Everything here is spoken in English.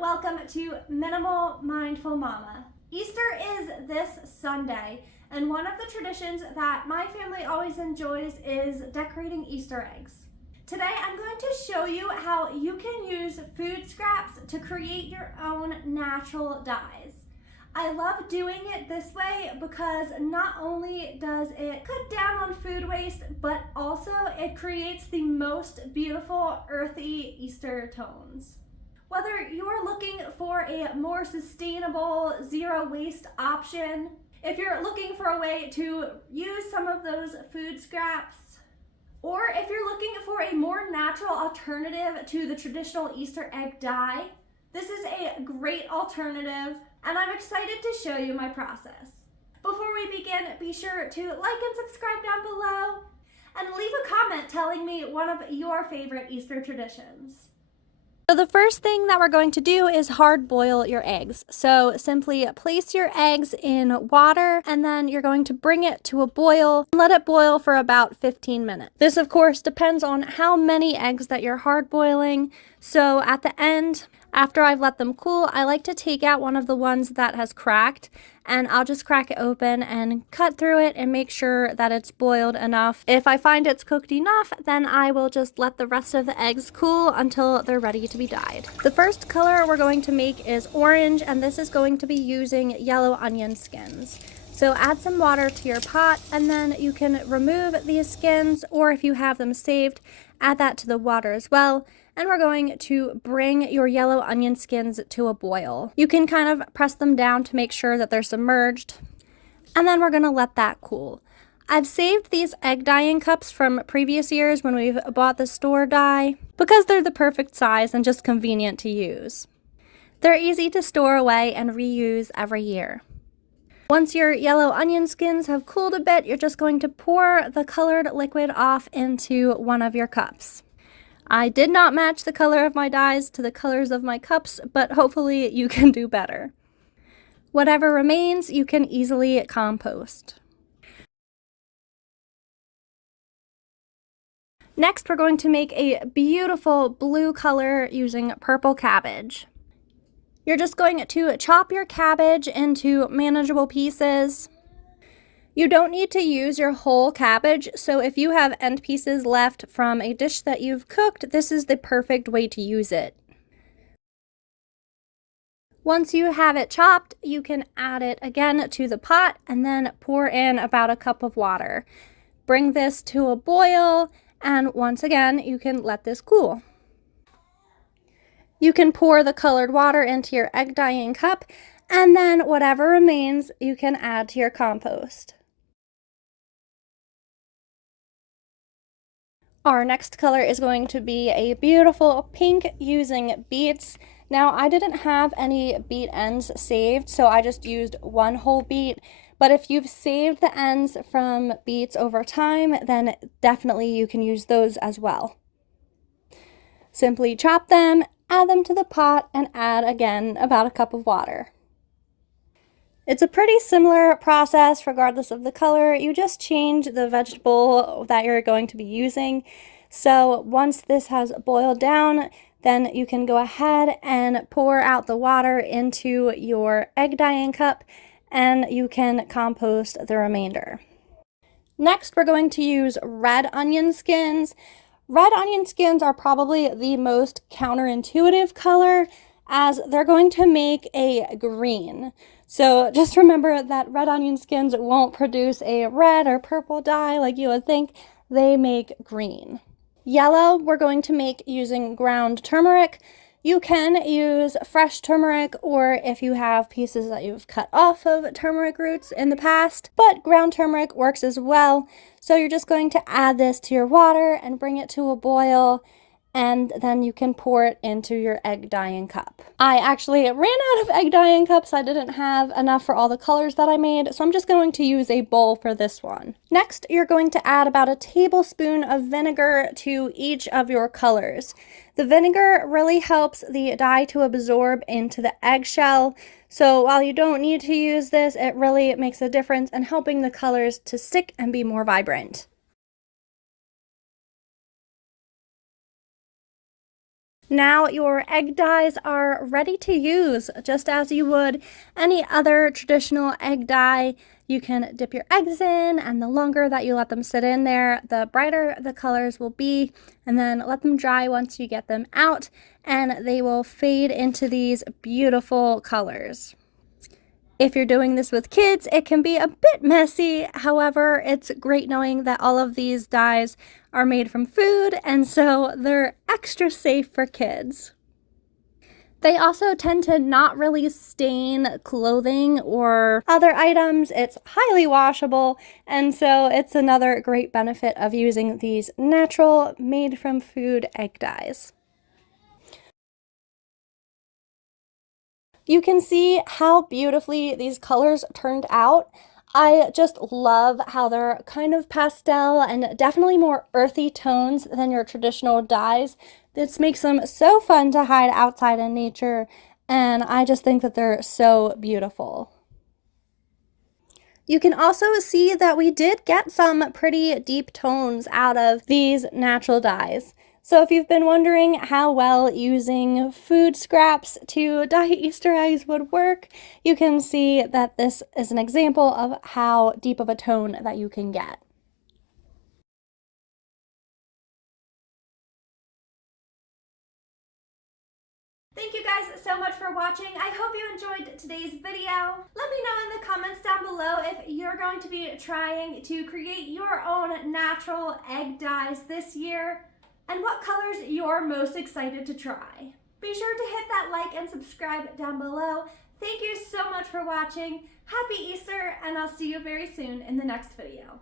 welcome to Minimal Mindful Mama. Easter is this Sunday, and one of the traditions that my family always enjoys is decorating Easter eggs. Today I'm going to show you how you can use food scraps to create your own natural dyes. I love doing it this way because not only does it cut down on food waste, but also it creates the most beautiful earthy Easter tones. Whether you're looking for a more sustainable, zero waste option, if you're looking for a way to use some of those food scraps, or if you're looking for a more natural alternative to the traditional Easter egg dye, this is a great alternative, and I'm excited to show you my process. Before we begin, be sure to like and subscribe down below, and leave a comment telling me one of your favorite Easter traditions. So the first thing that we're going to do is hard boil your eggs. So simply place your eggs in water and then you're going to bring it to a boil and let it boil for about 15 minutes. This of course depends on how many eggs that you're hard boiling. So at the end, after I've let them cool, I like to take out one of the ones that has cracked and I'll just crack it open and cut through it and make sure that it's boiled enough. If I find it's cooked enough, then I will just let the rest of the eggs cool until they're ready to be dyed. The first color we're going to make is orange, and this is going to be using yellow onion skins. So add some water to your pot and then you can remove these skins, or if you have them saved, add that to the water as well. And we're going to bring your yellow onion skins to a boil. You can kind of press them down to make sure that they're submerged. And then we're going to let that cool. I've saved these egg dyeing cups from previous years when we've bought the store dye because they're the perfect size and just convenient to use. They're easy to store away and reuse every year. Once your yellow onion skins have cooled a bit, you're just going to pour the colored liquid off into one of your cups. I did not match the color of my dyes to the colors of my cups, but hopefully you can do better. Whatever remains, you can easily compost. Next, we're going to make a beautiful blue color using purple cabbage. You're just going to chop your cabbage into manageable pieces. You don't need to use your whole cabbage, so if you have end pieces left from a dish that you've cooked, this is the perfect way to use it. Once you have it chopped, you can add it again to the pot and then pour in about a cup of water. Bring this to a boil, and once again, you can let this cool. You can pour the colored water into your egg dyeing cup, and then whatever remains, you can add to your compost. Our next color is going to be a beautiful pink using beets. Now, I didn't have any beet ends saved, so I just used one whole beet. But if you've saved the ends from beets over time, then definitely you can use those as well. Simply chop them, add them to the pot, and add again about a cup of water. It's a pretty similar process regardless of the color. You just change the vegetable that you're going to be using. So once this has boiled down, then you can go ahead and pour out the water into your egg dyeing cup and you can compost the remainder. Next, we're going to use red onion skins. Red onion skins are probably the most counterintuitive color as they're going to make a green. So just remember that red onion skins won't produce a red or purple dye like you would think. They make green. Yellow, we're going to make using ground turmeric. You can use fresh turmeric, or if you have pieces that you've cut off of turmeric roots in the past, but ground turmeric works as well. So you're just going to add this to your water and bring it to a boil, and then you can pour it into your egg dyeing cup. I actually ran out of egg dyeing cups. I didn't have enough for all the colors that I made, so I'm just going to use a bowl for this one. Next, you're going to add about a tablespoon of vinegar to each of your colors. The vinegar really helps the dye to absorb into the eggshell, so while you don't need to use this, it really makes a difference in helping the colors to stick and be more vibrant. Now your egg dyes are ready to use, just as you would any other traditional egg dye. You can dip your eggs in, and the longer that you let them sit in there, the brighter the colors will be, and then let them dry once you get them out, and they will fade into these beautiful colors. If you're doing this with kids, it can be a bit messy. However, it's great knowing that all of these dyes are made from food, and so they're extra safe for kids. They also tend to not really stain clothing or other items. It's highly washable, and so it's another great benefit of using these natural, made from food egg dyes. You can see how beautifully these colors turned out. I just love how they're kind of pastel and definitely more earthy tones than your traditional dyes. This makes them so fun to hide outside in nature, and I just think that they're so beautiful. You can also see that we did get some pretty deep tones out of these natural dyes. So if you've been wondering how well using food scraps to dye Easter eggs would work, you can see that this is an example of how deep of a tone that you can get. Thank you guys so much for watching. I hope you enjoyed today's video. Let me know in the comments down below if you're going to be trying to create your own natural egg dyes this year and what colors you're most excited to try. Be sure to hit that like and subscribe down below. Thank you so much for watching. Happy Easter, and I'll see you very soon in the next video.